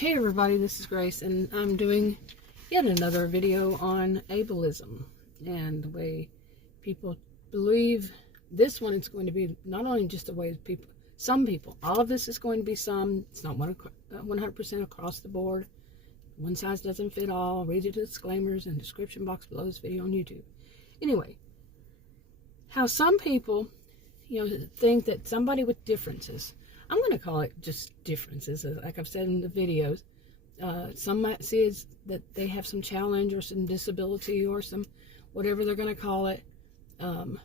Hey everybody, this is Grace, and I'm doing yet another video on ableism and the way people believe. This one is going to be not only just the way some people, all of this is going to be some, it's not 100% across the board. One size doesn't fit all. Read the disclaimers and description box below this video on YouTube. Anyway, how some people, think that somebody with differences, I'm going to call it just differences, like I've said in the videos. Some might see it that they have some challenge or some disability or some whatever they're going to call it. But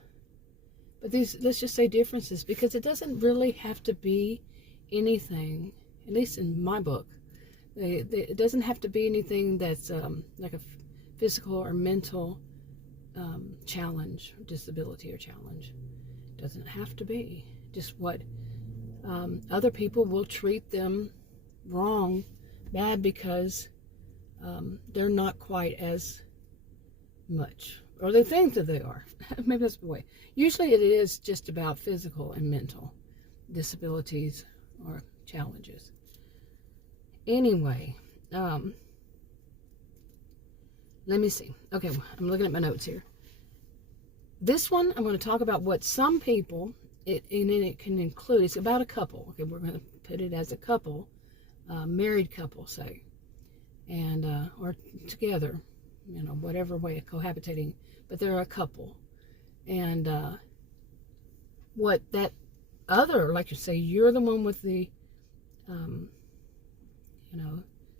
these, let's just say differences, because it doesn't really have to be anything, at least in my book. It doesn't have to be anything that's like a physical or mental challenge, or disability or challenge. It doesn't have to be. Just what other people will treat them wrong, bad, because they're not quite as much, or they think that they are. Maybe that's the way. Usually it is just about physical and mental disabilities or challenges. Anyway, let me see. Okay, I'm looking at my notes here. This one, I'm going to talk about what some people, and then it can include, it's about a couple. Okay, we're going to put it as a couple, married couple, say, and or together, whatever way of cohabitating, but they're a couple. And what that other, like you say, you're the one with the,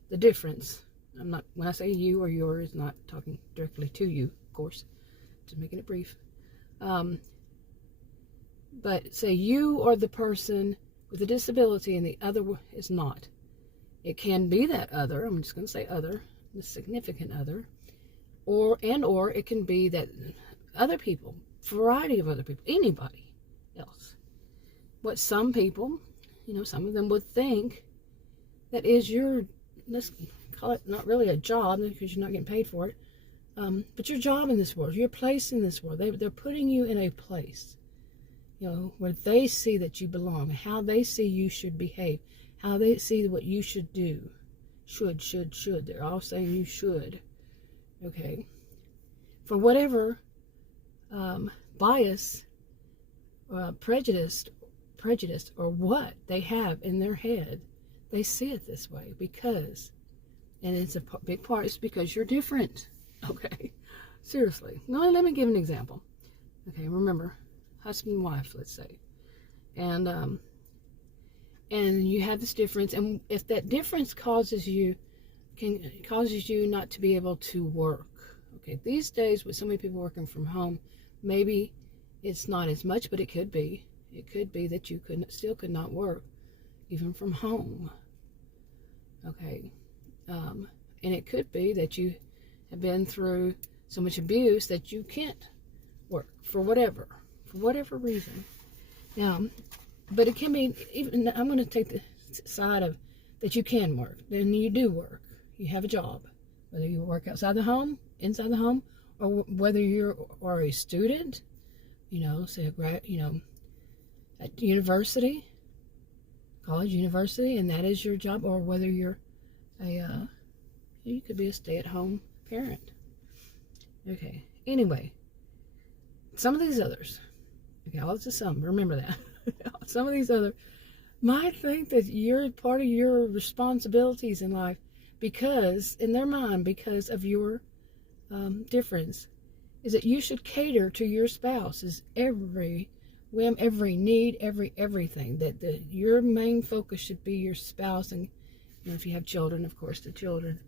the difference. I'm not, when I say you or yours, not talking directly to you, of course, just making it brief. But say you are the person with a disability and the other is not. It can be that other, I'm just going to say other, the significant other, or it can be that other people, variety of other people, anybody else. What some people, some of them would think that is your, let's call it not really a job because you're not getting paid for it, but your job in this world, your place in this world. They're putting you in a place, where they see that you belong, how they see you should behave, how they see what you should do. Should. They're all saying you should. Okay. For whatever bias, prejudice, or what they have in their head, they see it this way because, and it's a big part, it's because you're different. Okay. Seriously. Now, let me give an example. Okay, remember, husband and wife, let's say. And you have this difference, and if that difference causes you not to be able to work. Okay, these days with so many people working from home, maybe it's not as much, but it could be. It could be that you still could not work, even from home. Okay, and it could be that you have been through so much abuse that you can't work for whatever reason. Now, but it can be, even, I'm going to take the side of that you can work. Then you do work. You have a job, whether you work outside the home, inside the home, or whether you are a student, say at university, college, university, and that is your job, or whether you're you could be a stay-at-home parent. Okay. Anyway, some of these others. Okay, all this is some. Remember that. Some of these other might think that you're part of your responsibilities in life because, in their mind, because of your difference, is that you should cater to your spouse's every whim, every need, everything. That your main focus should be your spouse, and if you have children, of course, the children,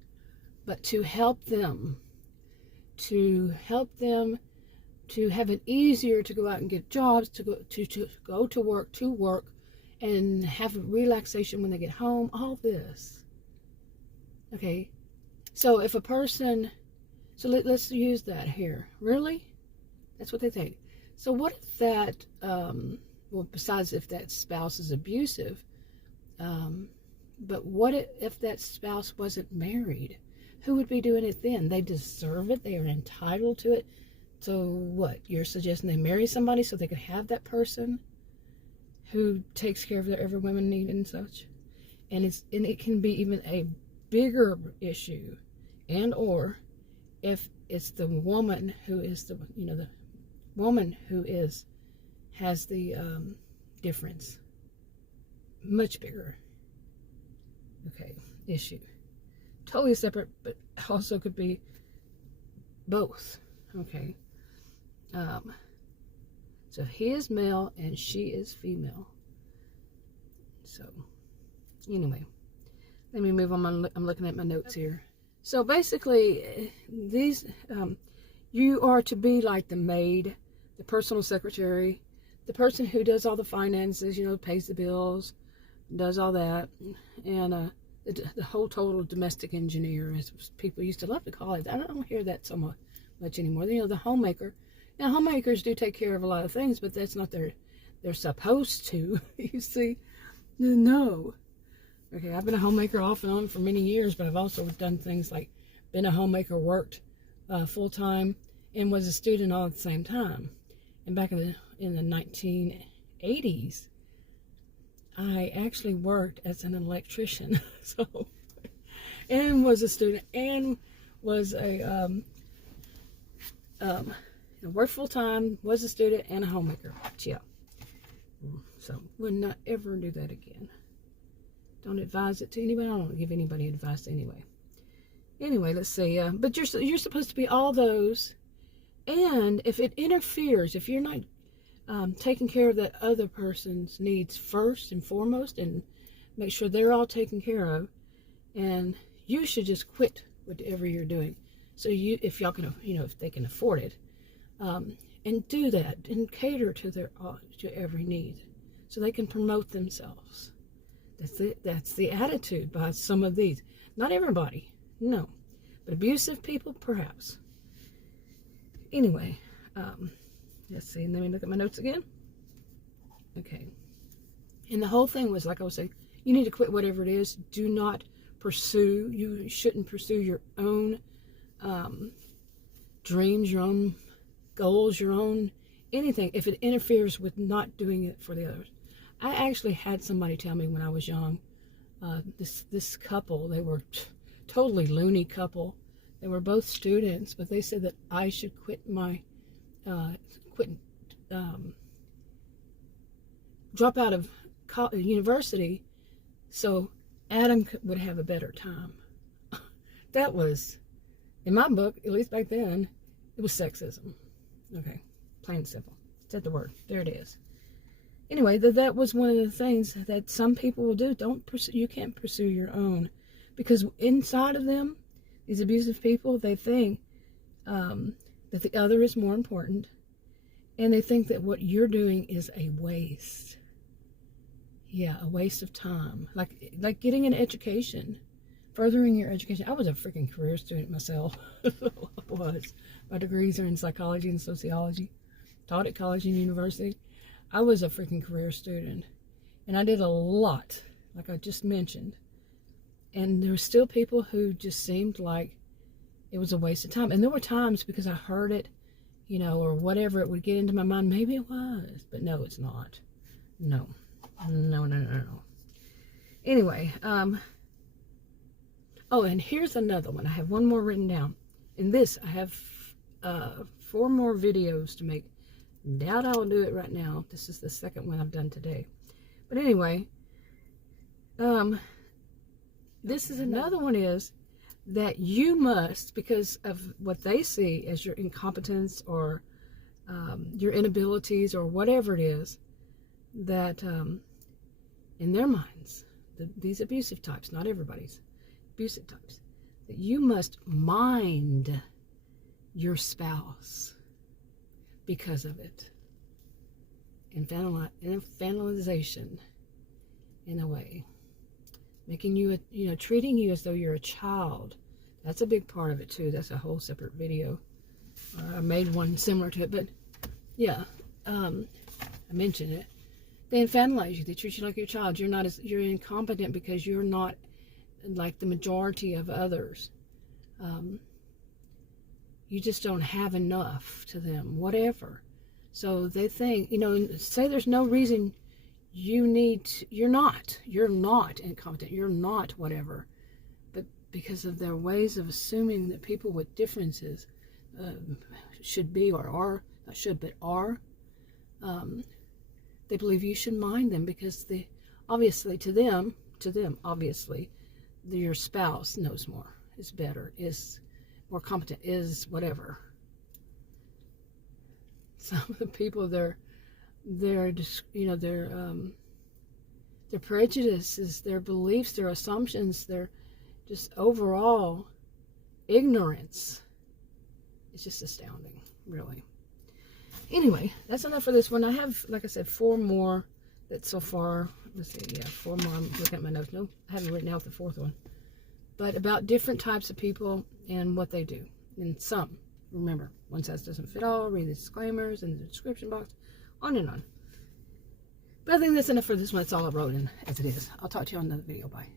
but to help them to have it easier to go out and get jobs, to go to work, and have relaxation when they get home, all this. Okay, so if a person, so let's use that here. Really? That's what they think. So what if that, well, besides if that spouse is abusive, but what if that spouse wasn't married? Who would be doing it then? They deserve it. They are entitled to it. So what? You're suggesting they marry somebody so they could have that person who takes care of their every woman need and such? and it can be even a bigger issue, and or if it's the woman who is the woman who has the difference, much bigger, okay, issue, totally separate, but also could be both, okay. So he is male and she is female. So anyway, let me move on. I'm looking at my notes here. So basically, these you are to be like the maid, the personal secretary, the person who does all the finances, pays the bills, does all that, and the whole total domestic engineer, as people used to love to call it. I don't hear that so much anymore. The homemaker. Now, homemakers do take care of a lot of things, but that's not they're supposed to. You see, no. Okay, I've been a homemaker off and on for many years, but I've also done things like been a homemaker, worked full time, and was a student all at the same time. And back in the 1980s, I actually worked as an electrician, and was a student, and was a worked full time, was a student, and a homemaker. Yeah. So would not ever do that again. Don't advise it to anybody. I don't give anybody advice anyway. Anyway, let's see. But you're supposed to be all those, and if it interferes, if you're not taking care of that other person's needs first and foremost, and make sure they're all taken care of, and you should just quit whatever you're doing. So if y'all can, if they can afford it, and do that and cater to every need, so they can promote themselves. That's the attitude by some of these. Not everybody, no, but abusive people, perhaps. Anyway, let's see. Let me look at my notes again. Okay, and the whole thing was, like I was saying, you need to quit whatever it is. Do not pursue. You shouldn't pursue your own dreams, your own goals, your own anything, if it interferes with not doing it for the others. I actually had somebody tell me when I was young, this couple, they were totally loony couple. They were both students, but they said that I should quit drop out of university so Adam would have a better time. That was, in my book, at least back then, it was sexism. Okay, plain and simple. Said the word. There it is. Anyway, that was one of the things that some people will do. You can't pursue your own, because inside of them, these abusive people, they think that the other is more important, and they think that what you're doing is a waste. Yeah, a waste of time. Like getting an education, furthering your education. I was a freaking career student myself. I was. My degrees are in psychology and sociology. Taught at college and university. I was a freaking career student. And I did a lot, like I just mentioned. And there were still people who just seemed like it was a waste of time. And there were times, because I heard it, or whatever, it would get into my mind, maybe it was. But no, it's not. No. No. Anyway, oh, and here's another one. I have one more written down. In this, I have 4 more videos to make. Doubt I will do it right now. This is the second one I've done today. But anyway, this is another one, is that you must, because of what they see as your incompetence or your inabilities or whatever it is, that in their minds, these abusive types, not everybody's, abusive types, that you must mind your spouse because of it. Infantilization, in a way. Making you, treating you as though you're a child. That's a big part of it too. That's a whole separate video. I made one similar to it, but yeah, I mentioned it. They infantilize you. They treat you like you're a child. You're incompetent because you're not like the majority of others. You just don't have enough to them, whatever. So they think, say there's no reason you're not incompetent, you're not whatever, but because of their ways of assuming that people with differences should be, or are, not should, but are, they believe you should mind them because obviously to them, obviously, your spouse knows more, is better, is more competent, is whatever. Some of the people, their prejudices, their beliefs, their assumptions, their just overall ignorance. It's just astounding, really. Anyway, that's enough for this one. I have, like I said, 4 more that so far, let's see, yeah, 4 more. I'm looking at my notes. No, I haven't written out the 4th one. But about different types of people and what they do. And some, remember, one size doesn't fit all, read the disclaimers in the description box, on and on. But I think that's enough for this one. That's all I wrote in as it is. I'll talk to you on another video. Bye.